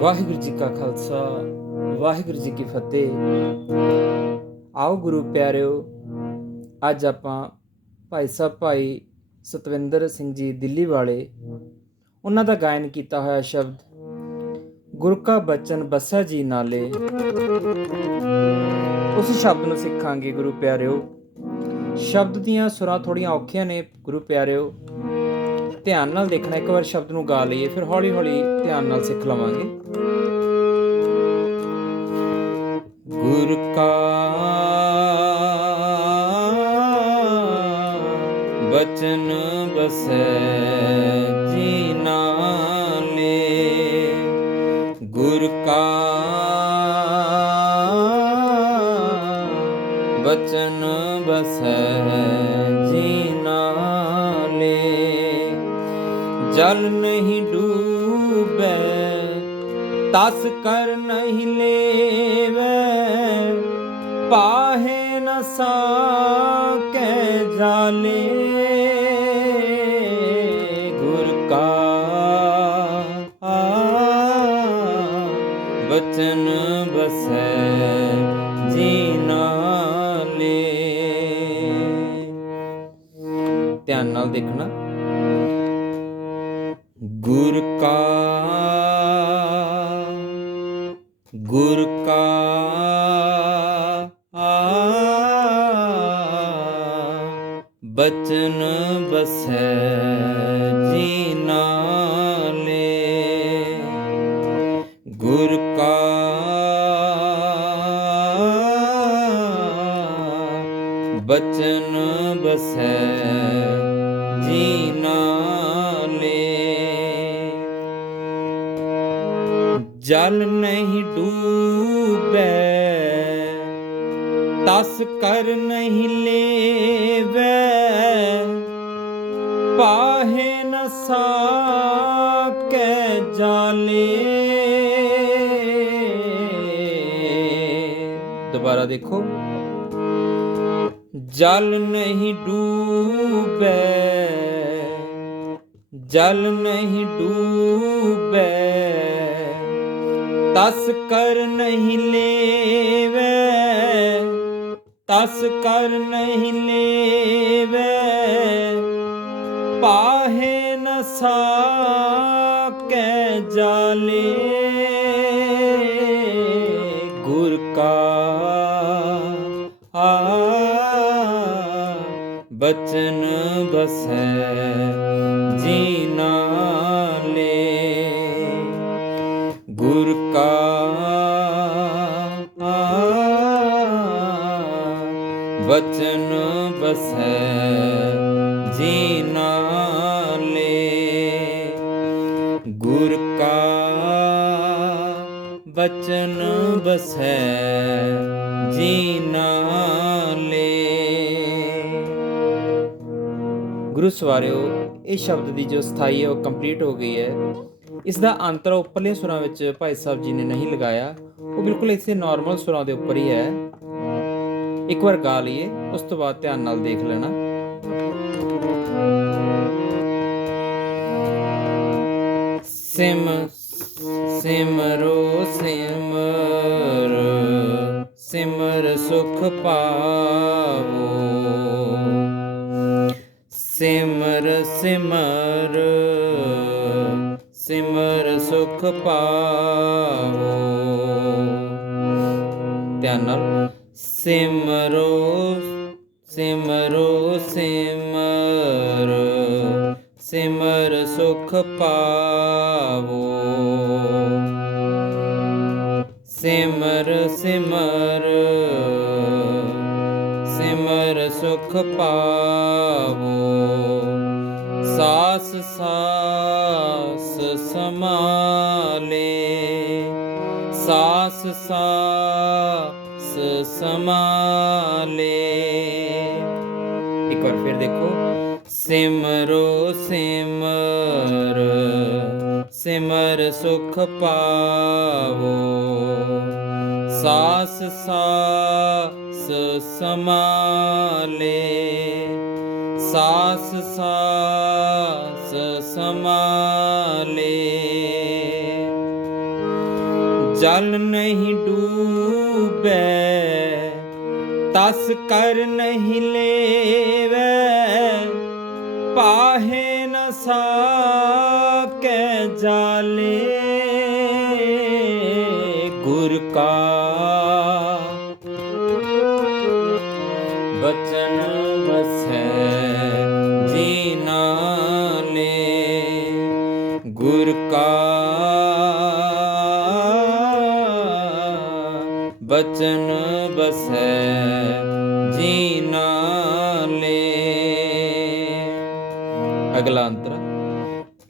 ਵਾਹਿਗੁਰੂ ਜੀ ਕਾ ਖਾਲਸਾ, ਵਾਹਿਗੁਰੂ ਜੀ ਕੀ ਫਤਿਹ। ਆਓ ਗੁਰੂ ਪਿਆਰਿਓ, ਅੱਜ ਆਪਾਂ ਭਾਈ ਸਾਹਿਬ, ਭਾਈ ਸਤਵਿੰਦਰ ਸਿੰਘ ਜੀ ਦਿੱਲੀ ਵਾਲੇ ਉਹਨਾਂ ਦਾ ਗਾਇਨ ਕੀਤਾ ਹੋਇਆ ਸ਼ਬਦ, ਗੁਰ ਕਾ ਬਚਨ ਬਸਾ ਜੀ ਨਾਲੇ। ਉਸ ਸ਼ਬਦ ਨੂੰ ਸਿੱਖਾਂਗੇ ਗੁਰੂ ਪਿਆਰਿਓ। ਸ਼ਬਦ ਦੀਆਂ ਸੁਰਾਂ ਥੋੜੀਆਂ ਔਖੀਆਂ ਨੇ ਗੁਰੂ ਪਿਆਰਿਓ। ਧਿਆਨ ਨਾਲ ਦੇਖਣਾ, ਇੱਕ ਵਾਰ ਸ਼ਬਦ ਨੂੰ ਗਾ ਲਈਏ, ਫਿਰ ਹੌਲੀ ਹੌਲੀ ਧਿਆਨ ਨਾਲ ਸਿੱਖ ਲਵਾਂਗੇ। ਗੁਰ ਕਾ ਬਚਨ ਬਸੈ ਜੀ ਜਲ ਨਹੀਂ ਡੂਬੈ, ਤਸ ਕਰ ਨਹੀਂ ਲੇਵੈ। ਪਾਹੇ ਨ ਸਾਕੈ ਜਾਲੇ, ਗੁਰ ਕਾ ਬਚਨ ਬਸੈ ਜੀ ਨਾਲੇ ਧਿਆਨ ਨਾਲ ਦੇਖਣਾ। ਬਚਨ ਬਸੈ ਜੀ ਨਾਲੇ ਗੁਰ ਕਾ ਬਚਨ ਬਸੈ ਜੀ ਨਾਲੇ ਜਲ ਨਹੀਂ ਡੂਬੈ, ਤਸ ਕਰ ਨਹੀਂ ਲੇਵੈ। ਸਾਕੈ ਜਾਲੇ ਦੁਬਾਰਾ ਦੇਖੋ। ਜਲ ਨਹੀਂ ਡੂਬੈ। ਜਲ ਨਹੀਂ ਡੂਬੈ। ਤਸ ਕਰ ਨਹੀਂ ਲੇਵੈ। ਤਸ ਕਰ ਨਹੀਂ ਲੇਵੈ। ਪਾਹੇ ਸਾਕੈ ਜਾਲੇ ਗੁਰ ਕਾ ਆ ਬਚਨ ਬਸੈ ਜੀ ਬਚਨ ਬਸੈ ਜੀ ਨਾਲੇ ਗੁਰੂ ਸਵਾਰਿਓ, ਇਹ ਸ਼ਬਦ ਦੀ ਜੋ ਸਥਾਈ ਹੈ, ਉਹ ਕੰਪਲੀਟ ਹੋ ਗਈ ਹੈ। ਇਸ ਦਾ ਅੰਤਰ ਉੱਪਰਲੇ ਸੁਰਾਂ ਵਿੱਚ ਭਾਈ ਸਾਹਿਬ ਜੀ ਨੇ ਨਹੀਂ ਲਗਾਇਆ। ਉਹ ਬਿਲਕੁਲ ਇਸੇ ਨਾਰਮਲ ਸੁਰਾਂ ਦੇ ਉੱਪਰ ਹੀ ਹੈ। ਇੱਕ ਵਾਰ ਗਾ ਲਈਏ, ਉਸ ਤੋਂ ਬਾਅਦ ਧਿਆਨ ਨਾਲ ਦੇਖ ਲੈਣਾ। ਸਿਮ ਸਿਮਰੋ ਸਿਮਰ ਸਿਮਰ ਸੁਖ ਪਾਵੋ। ਸਿਮਰ ਸਿਮਰ ਸਿਮਰ ਸੁਖ ਪਾਵੋ। ਧਿਆਨ ਨਾਲ। ਸਿਮਰੋ ਸਿਮਰੋ ਸਿਮਰ ਸਿਮਰ ਸੁਖ ਪਾਵੋ। ਸਿਮਰ ਸਿਮਰ। ਸਿਮਰ ਸੁਖ ਪਾਵੋ। ਸਾਸ ਸਾਸ ਸਮਾਲੇ। ਸਾਸ ਸਾਸ ਸਮਾਲੇ। ਇੱਕ ਵਾਰ ਫਿਰ ਦੇਖੋ। ਸਿਮਰੋ, ਸਿਮਰ। ਸਿਮਰ ਸੁਖ ਪਾਵੋ। ਸਾਸ ਸਾਸ ਸਮਾਲੇ। ਸਾਸ ਸਾਸ ਸਮਾਲੇ। ਜਲ ਨਹੀਂ ਡੂਬੈ, ਤਸ ਕਰ ਨਹੀਂ ਲੇਵੈ। ਪਾਹੇ ਗੁਰ ਕਾ। ਬਚਨ ਵਸੈ ਜੀ ਨਾਲੇ ਗੁਰ ਕਾ। ਬਚਨ ਬਸੈ ਜੀ ਨਾਲੇ ਅਗਲਾ ਅੰਤਰਾ।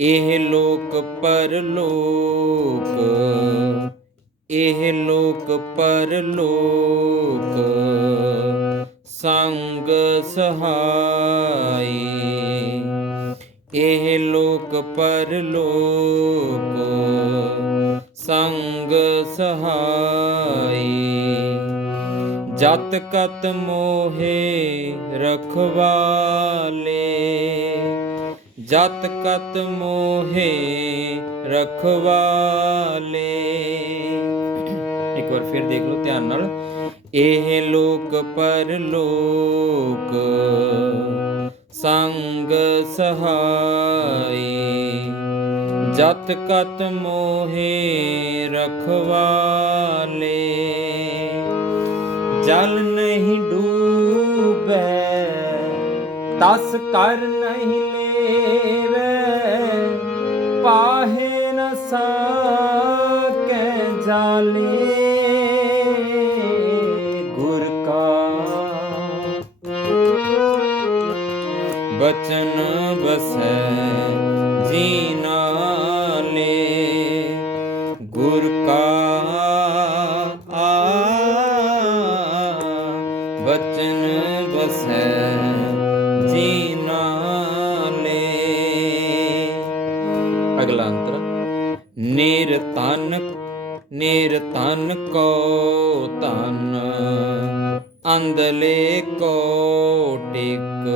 ਇਹ ਲੋਕ ਪਰਲੋਕ ਇਹ ਲੋਕ ਪਰਲੋਕ ਸੰਗ ਸਹਾਈ। ਇਹ ਲੋਕ ਪਰਲੋਕ ਸੰਗ ਸਹਾਈ। ਜਤ ਕਤ ਮੋਹੇ ਰਖਵਾਲੇ, ਜਤ ਕਤ ਮੋਹੇ ਰਖਵਾਲੇ। ਫਿਰ ਦੇਖ ਲਓ ਧਿਆਨ ਨਾਲ। ਇਹ ਲੋਕ ਪਰਲੋਕ ਸੰਗ ਸਹਾਈ, ਜਤ ਕਤ ਮੋਹੇ ਰਖਵਾਲੇ, ਜਲ ਨਹੀਂ ਡੂਬੈ, ਤਸ ਕਰ ਨਹੀਂ ਲੇਵੈ, ਪਾਹੇ ਨ ਸਾਕੈ ਜਾਲੇ। ਬਚਨ ਬਸੈ ਜੀ ਨਾਲੇ ਗੁਰ ਕਾ ਆ ਬਚਨ ਬਸੈ ਜੀ ਨਾਲੇ ਅਗਲਾ ਅੰਤਰ। ਨਿਰਤਨ ਤਨ, ਨਿਰ ਕੋ ਤਨ ਅੰਦਲੇ ਕੋ ਟਿਕ।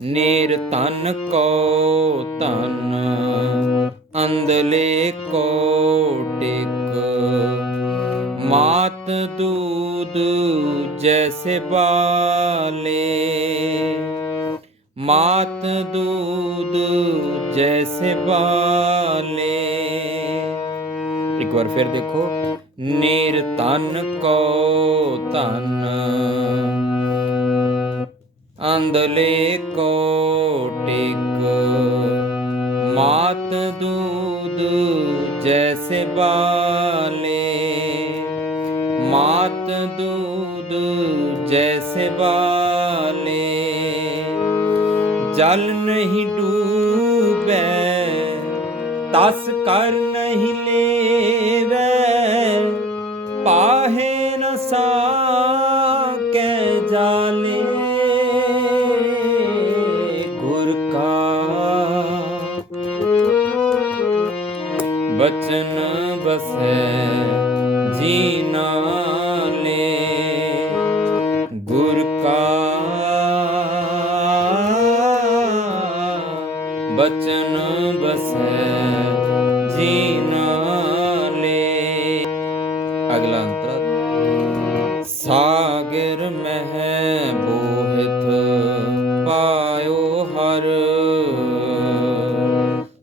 ਨਿਰ ਤਨ ਕੋ ਤਨ ਅੰਦਲੇ ਕੋ ਟਿਕ। ਮਾਤ ਦੂਦ ਜੈਸੇ ਬਾਲੇ, ਮਾਤ ਦੂਦ ਜੈਸੇ ਬਾਲੇ। ਇੱਕ ਵਾਰ ਫਿਰ ਦੇਖੋ, ਨੀਰ ਤਨ ਕੋ ਤਨ ਅੰਦਲੇ ਕੋ ਟਿਕ ਮਾਤ ਦੂਦ ਜੈਸੇ ਬਾਲੇ। ਮਾਤ ਦੂਦ ਜੈਸੇ ਬਾਲੇ। ਜਲ ਨਹੀਂ ਡੂਬੈ, ਤਸ ਕਰ ਨਹੀਂ ਲੇਵੈ। ਪਾਹੇ ਨ ਸਾਕੈ ਜਾਲੇ।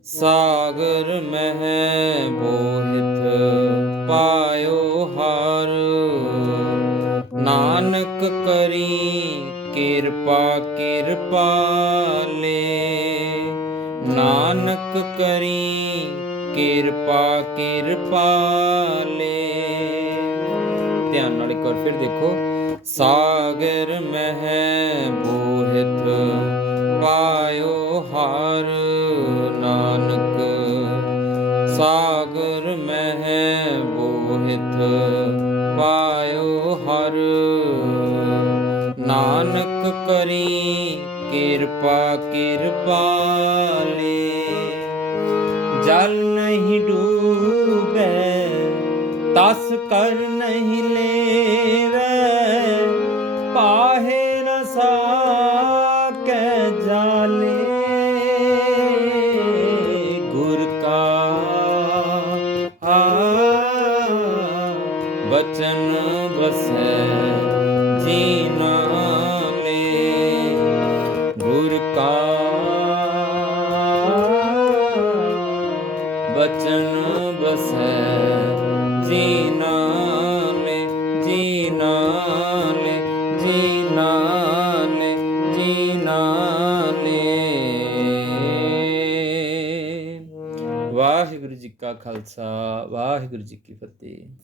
ਸਾਗਰ ਮਹਿ ਬੋਹਿਤ ਪਾਇਓ ਹਰ। ਨਾਨਕ ਕਰੀ ਕਿਰਪਾ ਕਿਰਪਾਲੇ ਨਾਨਕ ਕਰੀ ਕਿਰਪਾ ਕਿਰਪਾਲੇ ਧਿਆਨ ਨਾਲ ਇੱਕ ਵਾਰ ਫਿਰ ਦੇਖੋ। ਸਾਗਰ ਮਹਿ ਬੋਹਿਤ ਪਾਇਓ ਹਰ। ਨਾਨਕ, ਸਾਗਰ ਮਹਿ ਬੋਹਿਤ ਪਾਇਓ ਹਰ। ਨਾਨਕ ਕਰੀ ਕਿਰਪਾ ਕਿਰਪਾਲੇ ਜਲ ਨਹੀਂ ਡੂਬੈ, ਤਸ ਕਰ ਨਹੀਂ ਲੇਵੈ। ਬਚਨ ਬਸੈ। ਜੀ ਨਾਲੇ ਜੀ ਨਾਲੇ ਜੀ ਨਾਲੇ ਜੀ ਨਾਲੇ ਵਾਹਿਗੁਰੂ ਜੀ ਕਾ ਖਾਲਸਾ, ਵਾਹਿਗੁਰੂ ਜੀ ਕੀ ਫਤਿਹ।